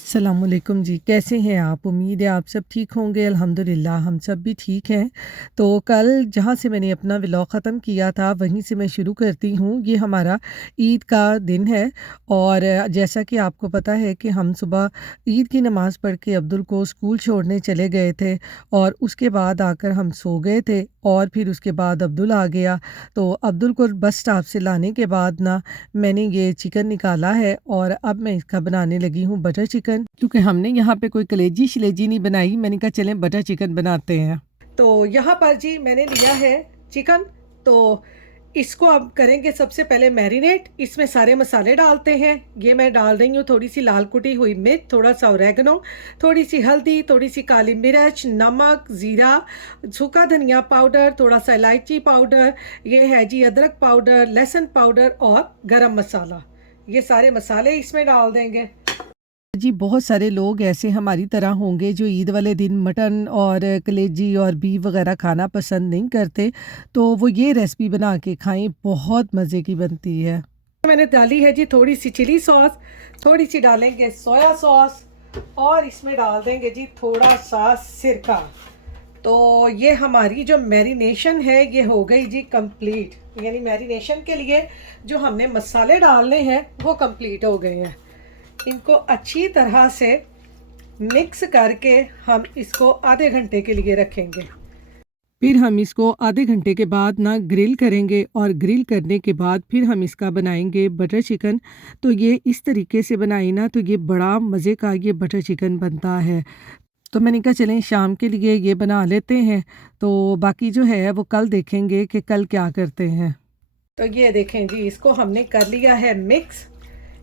अस्सलामुअलैकुम जी, कैसे हैं आप? उम्मीद है आप सब ठीक होंगे। अल्हम्दुलिल्लाह हम सब भी ठीक हैं। तो कल जहाँ से मैंने अपना व्लॉग ख़त्म किया था वहीं से मैं शुरू करती हूँ। ये हमारा ईद का दिन है और जैसा कि आपको पता है कि हम सुबह ईद की नमाज़ पढ़ के अब्दुल को स्कूल छोड़ने चले गए थे और उसके बाद आकर हम सो गए थे और फिर उसके बाद अब्दुल आ गया। तो अब्दुल को बस स्टॉप से लाने के बाद ना मैंने ये चिकन निकाला है और अब मैं इसका बनाने लगी हूँ बटर चिकन, क्योंकि हमने यहाँ पे कोई कलेजी शलेजी नहीं बनाई। मैंने कहा चलें बटर चिकन बनाते हैं। तो यहाँ पर जी मैंने लिया है चिकन। तो इसको अब करेंगे सबसे पहले मैरिनेट। इसमें सारे मसाले डालते हैं। ये मैं डाल रही हूँ थोड़ी सी लाल कुटी हुई मिर्च, थोड़ा सा ओरेगनो, थोड़ी सी हल्दी, थोड़ी सी काली मिर्च, नमक, ज़ीरा, सूखा धनिया पाउडर, थोड़ा सा इलायची पाउडर, ये है जी अदरक पाउडर, लहसुन पाउडर और गरम मसाला। ये सारे मसाले इसमें डाल देंगे। जी बहुत सारे लोग ऐसे हमारी तरह होंगे जो ईद वाले दिन मटन और कलेजी और बीफ वगैरह खाना पसंद नहीं करते, तो वो ये रेसिपी बना के खाएं, बहुत मज़े की बनती है। मैंने डाली है जी थोड़ी सी चिली सॉस, थोड़ी सी डालेंगे सोया सॉस और इसमें डाल देंगे जी थोड़ा सा सिरका। तो ये हमारी जो मैरिनेशन है ये हो गई जी कंप्लीट, यानी मैरिनेशन के लिए जो हमने मसाले डालने हैं वो कंप्लीट हो गए हैं। इनको अच्छी तरह से मिक्स करके हम इसको आधे घंटे के लिए रखेंगे। फिर हम इसको आधे घंटे के बाद ना ग्रिल करेंगे और ग्रिल करने के बाद फिर हम इसका बनाएंगे बटर चिकन। तो ये इस तरीके से बनाई ना तो ये बड़ा मज़े का ये बटर चिकन बनता है। तो मैंने कहा चलें शाम के लिए ये बना लेते हैं, तो बाकी जो है वो कल देखेंगे कि कल क्या करते हैं। तो ये देखें जी इसको हमने कर लिया है मिक्स।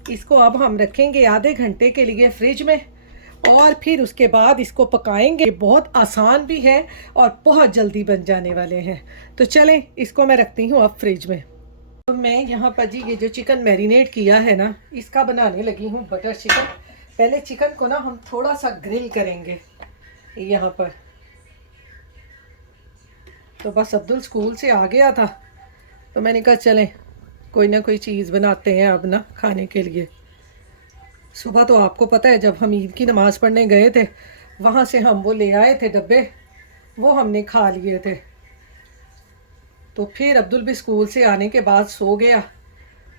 इसको अब हम रखेंगे आधे घंटे के लिए फ्रिज में और फिर उसके बाद इसको पकाएंगे। बहुत आसान भी है और बहुत जल्दी बन जाने वाले हैं। तो चलें इसको मैं रखती हूँ अब फ्रिज में। तो मैं यहाँ पर जी ये जो चिकन मैरिनेट किया है ना इसका बनाने लगी हूँ बटर चिकन। पहले चिकन को ना हम थोड़ा सा ग्रिल करेंगे यहाँ पर। तो बस अब्दुल स्कूल से आ गया था तो मैंने कहा चलें कोई ना कोई चीज़ बनाते हैं अब ना खाने के लिए। सुबह तो आपको पता है जब हम ईद की नमाज़ पढ़ने गए थे वहाँ से हम वो ले आए थे डब्बे, वो हमने खा लिए थे। तो फिर अब्दुल भी स्कूल से आने के बाद सो गया।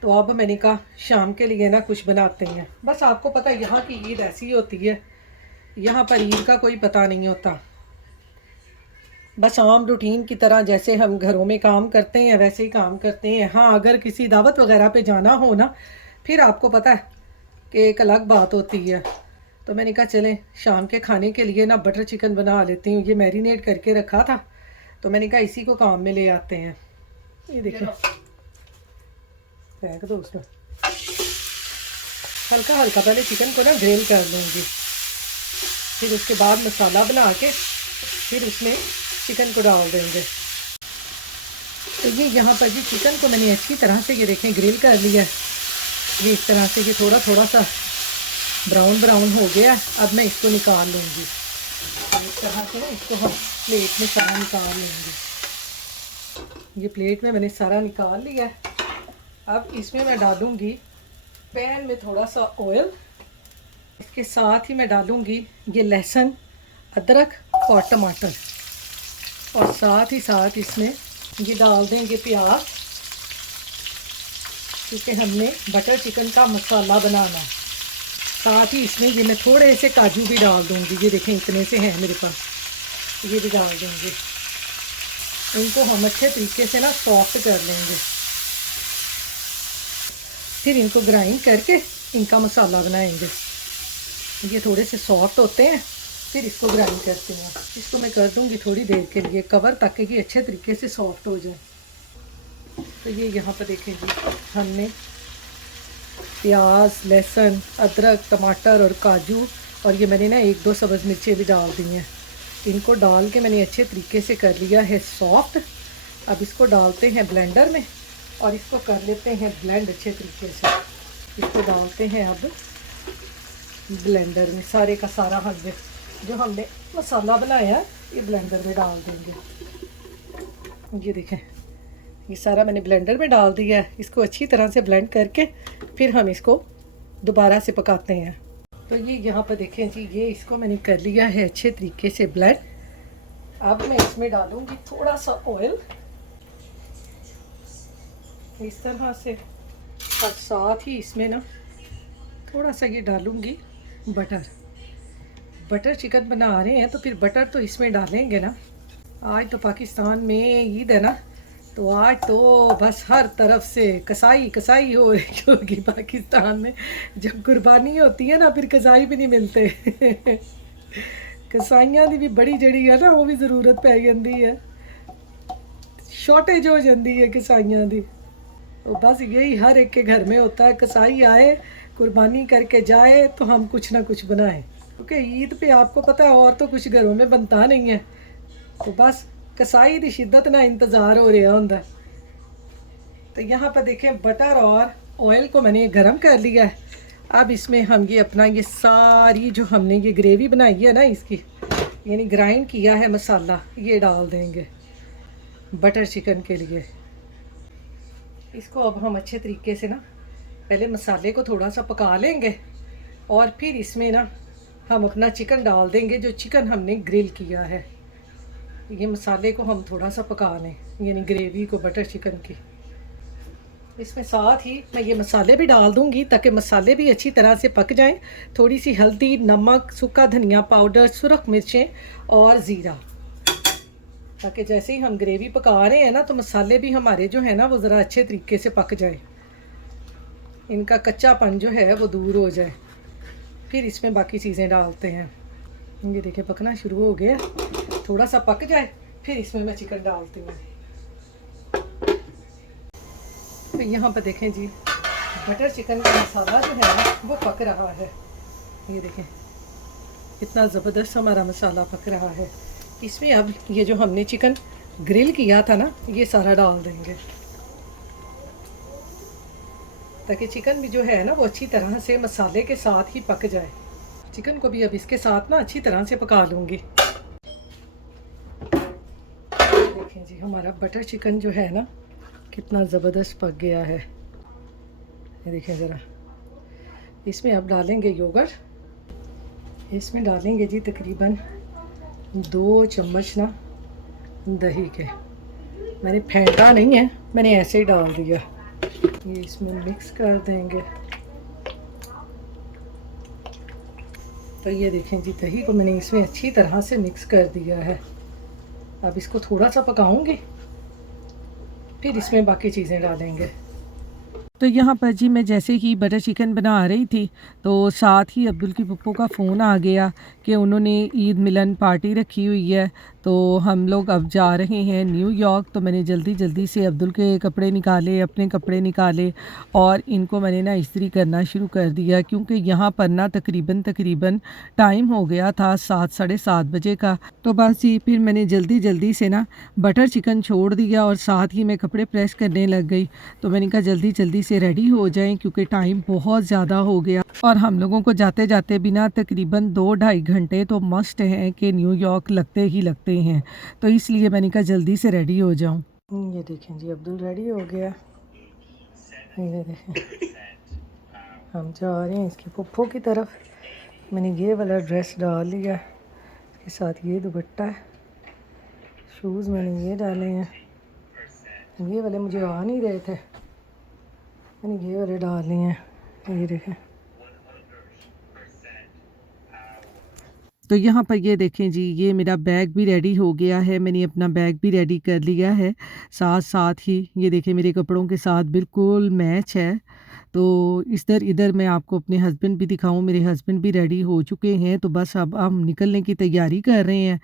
तो अब मैंने कहा शाम के लिए ना कुछ बनाते हैं। बस आपको पता है यहाँ की ईद ऐसी होती है, यहाँ पर ईद का कोई पता नहीं होता। बस आम रूटीन की तरह जैसे हम घरों में काम करते हैं वैसे ही काम करते हैं। हाँ अगर किसी दावत वगैरह पे जाना हो ना फिर आपको पता है कि एक अलग बात होती है। तो मैंने कहा चलें शाम के खाने के लिए ना बटर चिकन बना लेती हूँ। ये मैरिनेट करके रखा था तो मैंने कहा इसी को काम में ले आते हैं। ये देखिए फेंक दो उसमें। हल्का हल्का पहले चिकन को ना ग्रिल कर लूँगी, फिर उसके बाद मसाला बना के फिर उसमें चिकन को डाल देंगे। तो ये यहाँ पर जी चिकन को मैंने अच्छी तरह से ये देखें ग्रिल कर लिया है। ये इस तरह से ये थोड़ा थोड़ा सा ब्राउन ब्राउन हो गया। अब मैं इसको निकाल लूँगी इस तरह से ना, इसको हम प्लेट में सारा निकाल लेंगे। ये प्लेट में मैंने सारा निकाल लिया है। अब इसमें मैं डालूँगी पैन में थोड़ा सा ऑयल। इसके साथ ही मैं डालूँगी ये लहसुन, अदरक और टमाटर और साथ ही साथ इसमें ये डाल देंगे प्याज, क्योंकि हमने बटर चिकन का मसाला बनाना। साथ ही इसमें ये मैं थोड़े से काजू भी डाल दूँगी। ये देखें इतने से हैं मेरे पास, ये भी डाल देंगे। इनको हम अच्छे तरीके से ना सॉफ्ट कर लेंगे, फिर इनको ग्राइंड करके इनका मसाला बनाएंगे। ये थोड़े से सॉफ्ट होते हैं फिर इसको ग्राइंड करते हैं। इसको मैं कर दूँगी थोड़ी देर के लिए कवर ताकि ये अच्छे तरीके से सॉफ्ट हो जाए। तो ये यहाँ पर देखें जी हमने प्याज, लहसुन, अदरक, टमाटर और काजू और ये मैंने ना एक दो सब्ज़ मिर्चें भी डाल दी हैं। इनको डाल के मैंने अच्छे तरीके से कर लिया है सॉफ्ट। अब इसको डालते हैं ब्लेंडर में और इसको कर लेते हैं ब्लेंड अच्छे तरीके से। इसको डालते हैं अब ब्लेंडर में, सारे का सारा हम जो हमने मसाला बनाया है ये ब्लेंडर में डाल देंगे। ये देखें ये सारा मैंने ब्लेंडर में डाल दिया है। इसको अच्छी तरह से ब्लेंड करके फिर हम इसको दोबारा से पकाते हैं। तो ये यहाँ पर देखें जी, ये इसको मैंने कर लिया है अच्छे तरीके से ब्लेंड। अब मैं इसमें डालूँगी थोड़ा सा ऑयल इस तरह से, और साथ ही इसमें ना थोड़ा सा ये डालूँगी बटर। बटर चिकन बना रहे हैं तो फिर बटर तो इसमें डालेंगे ना। आज तो पाकिस्तान में ईद है ना, तो आज तो बस हर तरफ से कसाई कसाई हो रही होगी पाकिस्तान में। जब कुर्बानी होती है ना फिर कसाई भी नहीं मिलते कसाइयां की भी बड़ी जड़ी है ना, वो भी ज़रूरत पै जाती है, शॉर्टेज हो जाती है कसाइयां की। तो बस यही हर एक के घर में होता है, कसाई आए कुर्बानी करके जाए तो हम कुछ ना कुछ बनाएं, क्योंकि ईद पे आपको पता है और तो कुछ घरों में बनता नहीं है। तो बस कसाई की शिद्दत ना इंतज़ार हो रहा होता है। तो यहाँ पर देखें बटर और ऑयल को मैंने गरम कर लिया है। अब इसमें हम ये अपना ये सारी जो हमने ये ग्रेवी बनाई है ना इसकी, यानी ग्राइंड किया है मसाला, ये डाल देंगे बटर चिकन के लिए। इसको अब हम अच्छे तरीके से ना पहले मसाले को थोड़ा सा पका लेंगे और फिर इसमें ना हम अपना चिकन डाल देंगे, जो चिकन हमने ग्रिल किया है। ये मसाले को हम थोड़ा सा पका लें, यानी ग्रेवी को बटर चिकन की। इसमें साथ ही मैं ये मसाले भी डाल दूंगी ताकि मसाले भी अच्छी तरह से पक जाएं। थोड़ी सी हल्दी, नमक, सूखा धनिया पाउडर, सुरख मिर्चें और ज़ीरा, ताकि जैसे ही हम ग्रेवी पका रहे हैं ना तो मसाले भी हमारे जो है ना वो ज़रा अच्छे तरीके से पक जाए, इनका कच्चापन जो है वो दूर हो जाए। फिर इसमें बाकी चीज़ें डालते हैं। ये देखिए पकना शुरू हो गया, थोड़ा सा पक जाए फिर इसमें मैं चिकन डालती हूँ। तो यहाँ पर देखें जी, बटर चिकन का मसाला जो है ना वो पक रहा है। ये देखें कितना ज़बरदस्त हमारा मसाला पक रहा है। इसमें अब ये जो हमने चिकन ग्रिल किया था ना ये सारा डाल देंगे, ताकि चिकन भी जो है ना वो अच्छी तरह से मसाले के साथ ही पक जाए। चिकन को भी अब इसके साथ ना अच्छी तरह से पका लूँगी। देखें जी हमारा बटर चिकन जो है ना कितना ज़बरदस्त पक गया है। ये देखें ज़रा, इसमें अब डालेंगे योगर्ट। इसमें डालेंगे जी तकरीबन 2 चम्मच ना दही के। मैंने फेंटा नहीं है, मैंने ऐसे ही डाल दिया। ये इसमें मिक्स कर देंगे। तो ये देखें जी दही को मैंने इसमें अच्छी तरह से मिक्स कर दिया है। अब इसको थोड़ा सा पकाऊंगी, फिर इसमें बाकी चीज़ें डालेंगे। तो यहाँ पर जी मैं जैसे ही बटर चिकन बना रही थी तो साथ ही अब्दुल की पप्पू का फ़ोन आ गया कि उन्होंने ईद मिलन पार्टी रखी हुई है, तो हम लोग अब जा रहे हैं न्यूयॉर्क। तो मैंने जल्दी जल्दी से अब्दुल के कपड़े निकाले, अपने कपड़े निकाले और इनको मैंने ना इस्त्री करना शुरू कर दिया, क्योंकि यहाँ पर ना तकरीबन टाइम हो गया था 7 साढ़े 7 बजे का। तो बस ये फिर मैंने जल्दी जल्दी से ना बटर चिकन छोड़ दिया और साथ ही मैं कपड़े प्रेस करने लग गई। तो मैंने कहा जल्दी जल्दी से रेडी हो जाएं, क्योंकि टाइम बहुत ज़्यादा हो गया और हम लोगों को जाते जाते बिना तकरीबन 2-2.5 घंटे तो मस्ट हैं कि न्यूयॉर्क लगते ही लगते हैं। तो इसलिए मैंने कहा जल्दी से रेडी हो जाऊं। ये देखें जी अब्दुल रेडी हो गया। ये देखें हम जा रहे हैं इसकी पप्पो की तरफ। मैंने ये वाला ड्रेस डाल लिया, इसके साथ ये दुपट्टा है, शूज़ मैंने ये डाले हैं। ये वाले मुझे आ नहीं रहे थे, मैंने ये वाले डाल लिए हैं। ये देखें, तो यहाँ पर ये देखें जी ये मेरा बैग भी रेडी हो गया है। मैंने अपना बैग भी रेडी कर लिया है, साथ साथ ही ये देखें मेरे कपड़ों के साथ बिल्कुल मैच है। तो इधर इधर मैं आपको अपने हस्बैंड भी दिखाऊं, मेरे हस्बैंड भी रेडी हो चुके हैं। तो बस अब हम निकलने की तैयारी कर रहे हैं।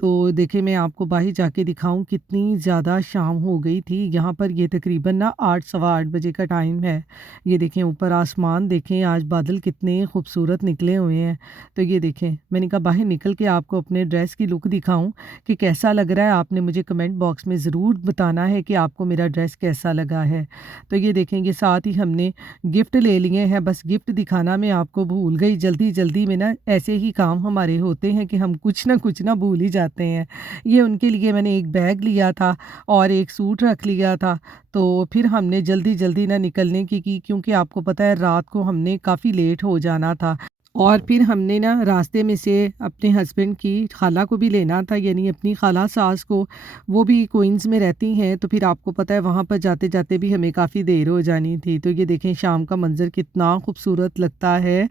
तो देखें मैं आपको बाहर जाके दिखाऊं, कितनी ज़्यादा शाम हो गई थी यहाँ पर। ये तकरीबन ना 8 सवा 8 बजे का टाइम है। ये देखें ऊपर आसमान देखें, आज बादल कितने खूबसूरत निकले हुए हैं। तो ये देखें मैंने कहा बाहर निकल के आपको अपने ड्रेस की लुक दिखाऊं कि कैसा लग रहा है। आपने मुझे कमेंट बॉक्स में ज़रूर बताना है कि आपको मेरा ड्रेस कैसा लगा है। तो ये देखेंगे साथ ही हमने गिफ्ट ले लिए हैं, बस गिफ्ट दिखाना मैं आपको भूल गई। जल्दी जल्दी में ना ऐसे ही काम हमारे होते हैं कि हम कुछ ना भूल ही जाते हैं। ये उनके लिए मैंने एक बैग लिया था और एक सूट रख लिया था। तो फिर हमने जल्दी जल्दी ना निकलने की क्योंकि आपको पता है रात को हमने काफ़ी लेट हो जाना था। और फिर हमने ना रास्ते में से अपने हस्बैंड की खाला को भी लेना था, यानी अपनी खाला सास को। वो भी क्वींस में रहती हैं, तो फिर आपको पता है वहाँ पर जाते-जाते भी हमें काफ़ी देर हो जानी थी। तो ये देखें शाम का मंज़र कितना खूबसूरत लगता है।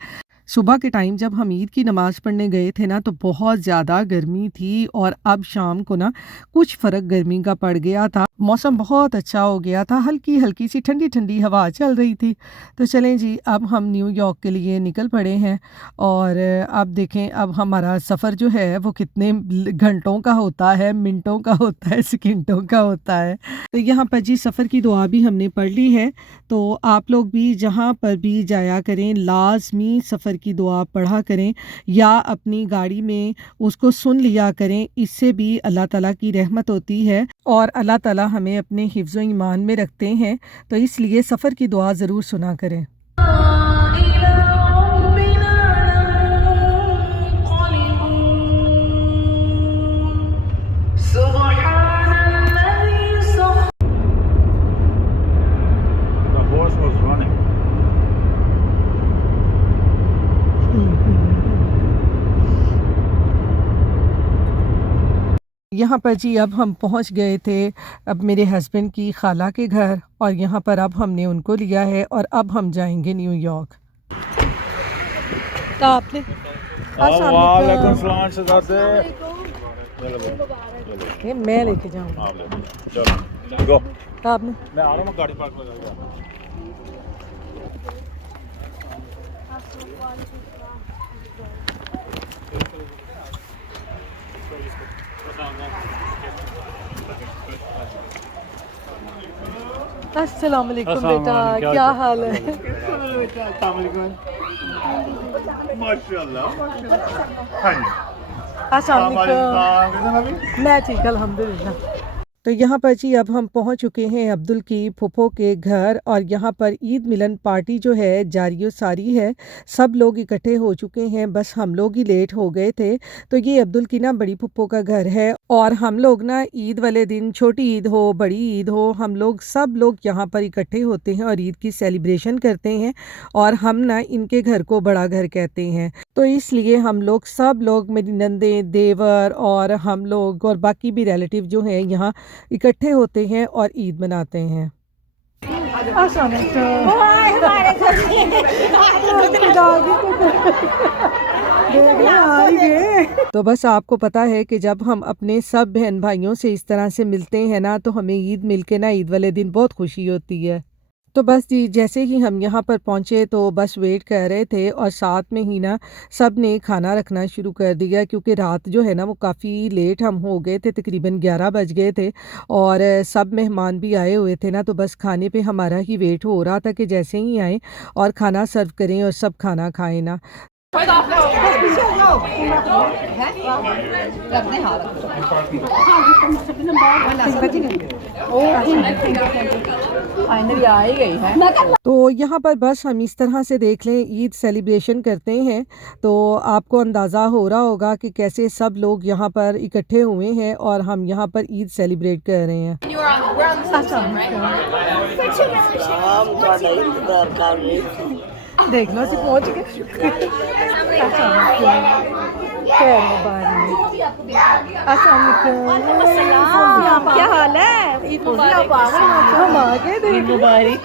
सुबह के टाइम जब हम ईद की नमाज़ पढ़ने गए थे ना, तो बहुत ज़्यादा गर्मी थी और अब शाम को ना कुछ फ़र्क गर्मी का पड़ गया था। मौसम बहुत अच्छा हो गया था, हल्की-हल्की सी ठंडी-ठंडी हवा चल रही थी। तो चलें जी, अब हम न्यूयॉर्क के लिए निकल पड़े हैं और अब देखें अब हमारा सफ़र जो है वो कितने घंटों का होता है, मिनटों का होता है, सेकंडों का होता है। तो यहाँ पर जी सफ़र की दुआ भी हमने पढ़ ली है। तो आप लोग भी जहाँ पर भी जाया करें लाज़मी सफ़र की दुआ पढ़ा करें या अपनी गाड़ी में उसको सुन लिया करें। इससे भी अल्लाह ताला की रहमत होती है और अल्लाह ताला हमें अपने हिफ्ज़ व ईमान में रखते हैं। तो इसलिए सफ़र की दुआ ज़रूर सुना करें। The horse was running. यहाँ पर जी अब हम पहुँच गए थे अब मेरे हस्बैंड की खाला के घर और यहाँ पर अब हमने उनको लिया है और अब हम जाएंगे न्यूयॉर्क। तो आपने वालेकुम सलाम शहजादे। ये मैं लेके जाऊँगा। आप ले चलो गो। तो आपने मैं आ रहा हूँ गाड़ी पार्क लगाऊंगा। अस्सलाम वालेकुम बेटा, क्या हाल है? माशाल्लाह। हाँ जी। अस्सलाम वालेकुम। मैं ठीक अल्हम्दुलिल्लाह। तो यहाँ पर जी अब हम पहुँच चुके हैं अब्दुल की फूफो के घर और यहाँ पर ईद मिलन पार्टी जो है जारी सारी है। सब लोग इकट्ठे हो चुके हैं, बस हम लोग ही लेट हो गए थे। तो ये अब्दुल की ना बड़ी फूफो का घर है और हम लोग ना ईद वाले दिन छोटी ईद हो बड़ी ईद हो हम लोग सब लोग यहाँ पर इकट्ठे होते हैं और ईद की सेलिब्रेशन करते हैं और हम ना इनके घर को बड़ा घर कहते हैं। तो इसलिए हम लोग सब लोग मेरी नंदें देवर और हम लोग और बाकी भी रिलेटिव जो हैं यहाँ इकट्ठे होते हैं और ईद मनाते हैं। तो बस आपको पता है कि जब हम अपने सब बहन भाइयों से इस तरह से मिलते हैं ना, तो हमें ईद मिलके ना ईद वाले दिन बहुत खुशी होती है। तो बस जी जैसे ही हम यहाँ पर पहुँचे तो बस वेट कर रहे थे और साथ में ही ना सब ने खाना रखना शुरू कर दिया क्योंकि रात जो है ना वो काफ़ी लेट हम हो गए थे, तकरीबन 11 बज गए थे और सब मेहमान भी आए हुए थे ना, तो बस खाने पे हमारा ही वेट हो रहा था कि जैसे ही आए और खाना सर्व करें और सब खाना खाएं ना। तो यहाँ पर बस हम इस तरह से देख लें ईद सेलिब्रेशन करते हैं तो आपको अंदाज़ा हो रहा होगा कि कैसे सब लोग यहाँ पर इकट्ठे हुए हैं और हम यहाँ पर ईद सेलिब्रेट कर रहे हैं। देख लो से पहुँच गए। खैर मुबारक। क्या हाल है? ईद मुबारक। हम आ गए। ईद मुबारक।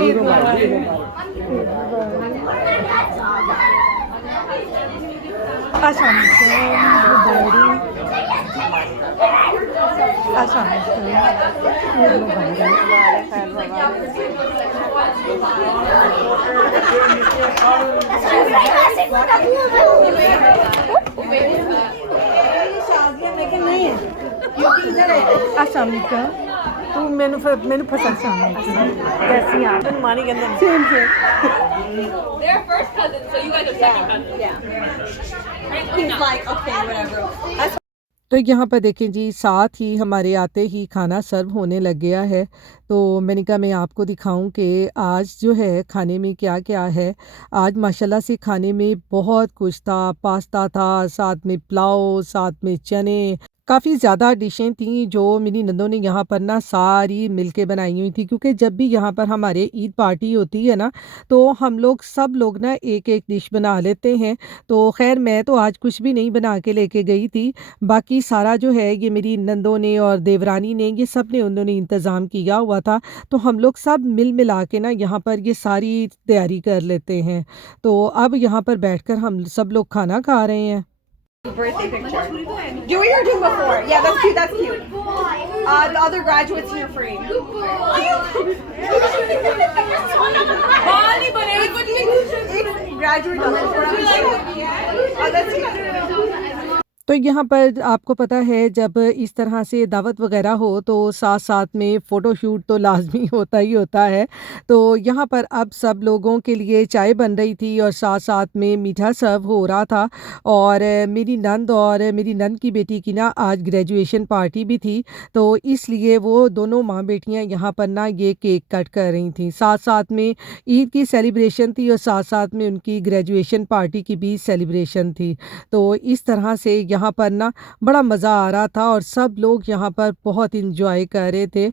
ईद मुबारक। तू मैनू पसंद कैसी आप मानी कहंदे ने। Same same. They're first cousins, so you guys are second cousins. Yeah. He's like, okay, whatever. तो यहाँ पर देखें जी साथ ही हमारे आते ही खाना सर्व होने लग गया है। तो मैंने कहा मैं आपको दिखाऊं कि आज जो है खाने में क्या क्या है। आज माशाल्लाह से खाने में बहुत कुछ था, पास्ता था, साथ में पुलाव, साथ में चने, काफ़ी ज़्यादा डिशें थीं जो मेरी नंदों ने यहाँ पर ना सारी मिलके बनाई हुई थी, क्योंकि जब भी यहाँ पर हमारे ईद पार्टी होती है ना, तो हम लोग सब लोग ना एक-एक डिश बना लेते हैं। तो ख़ैर मैं तो आज कुछ भी नहीं बना के लेके गई थी। बाकी सारा जो है ये मेरी नंदों ने और देवरानी ने, ये सब ने उन्होंने इंतज़ाम किया हुआ था। तो हम लोग सब मिल-मिला के ना यहाँ पर ये सारी तैयारी कर लेते हैं। तो अब यहाँ पर बैठकर हम सब लोग खाना खा रहे हैं। Birthday picture. Do what you were doing before. Yeah, that's cute. That's cute. The other graduates in your frame. Bali बने कुछ एक graduate that's cute. तो यहाँ पर आपको पता है जब इस तरह से दावत वगैरह हो तो साथ-साथ में फ़ोटोशूट तो लाज़मी होता ही होता है। तो यहाँ पर अब सब लोगों के लिए चाय बन रही थी और साथ-साथ में मीठा सर्व हो रहा था। और मेरी नंद और मेरी नंद की बेटी की ना आज ग्रेजुएशन पार्टी भी थी, तो इसलिए वो दोनों माँ-बेटियाँ यहाँ पर ना ये केक कट कर रही थीं। साथ-साथ में ईद की सेलिब्रेशन थी और साथ-साथ में उनकी ग्रेजुएशन पार्टी की भी सेलिब्रेशन थी। तो इस तरह से यहाँ पर ना बड़ा मज़ा आ रहा था और सब लोग यहाँ पर बहुत एंजॉय कर रहे थे।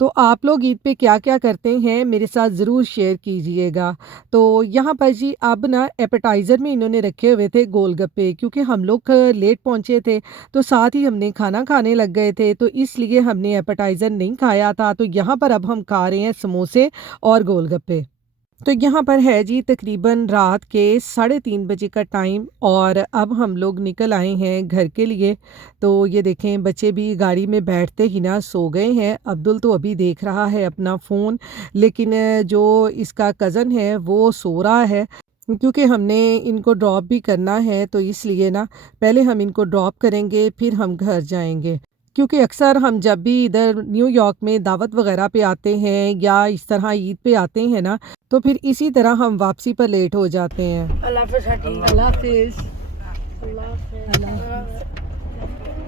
तो आप लोग ईद पे क्या-क्या करते हैं मेरे साथ ज़रूर शेयर कीजिएगा। तो यहाँ पर जी अब ना एपेटाइज़र में इन्होंने रखे हुए थे गोलगप्पे, क्योंकि हम लोग लेट पहुँचे थे तो साथ ही हमने खाना खाने लग गए थे, तो इसलिए हमने एपेटाइज़र नहीं खाया था। तो यहाँ पर अब हम खा रहे हैं समोसे और गोलगप्पे। तो यहाँ पर है जी तकरीबन रात के 3:30 बजे का टाइम और अब हम लोग निकल आए हैं घर के लिए। तो ये देखें बच्चे भी गाड़ी में बैठते ही ना सो गए हैं। अब्दुल तो अभी देख रहा है अपना फ़ोन, लेकिन जो इसका कज़न है वो सो रहा है, क्योंकि हमने इनको ड्रॉप भी करना है। तो इसलिए ना पहले हम इनको ड्रॉप करेंगे फिर हम घर जाएंगे, क्योंकि अक्सर हम जब भी इधर न्यूयॉर्क में दावत वगैरह पे आते हैं या इस तरह ईद पे आते हैं ना, तो फिर इसी तरह हम वापसी पर लेट हो जाते हैं। अल्लाह हाफिज़.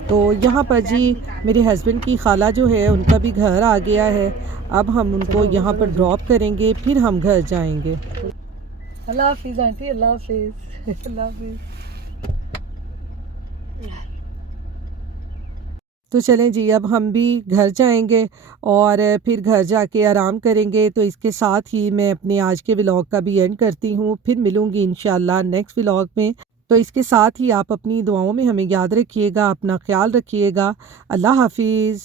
तो यहाँ पर जी मेरे हस्बैंड की खाला जो है उनका भी घर आ गया है। अब हम उनको यहाँ पर ड्रॉप करेंगे फिर हम घर जाएंगे। अल्लाह हाफिज़ आंटी. अल्लाह हाफिज़. अल्लाह हाफिज़. तो चलें जी अब हम भी घर जाएंगे और फिर घर जाके आराम करेंगे। तो इसके साथ ही मैं अपने आज के व्लॉग का भी एंड करती हूँ। फिर मिलूँगी इंशाल्लाह नेक्स्ट व्लॉग में। तो इसके साथ ही आप अपनी दुआओं में हमें याद रखिएगा, अपना ख्याल रखिएगा। अल्लाह हाफिज़।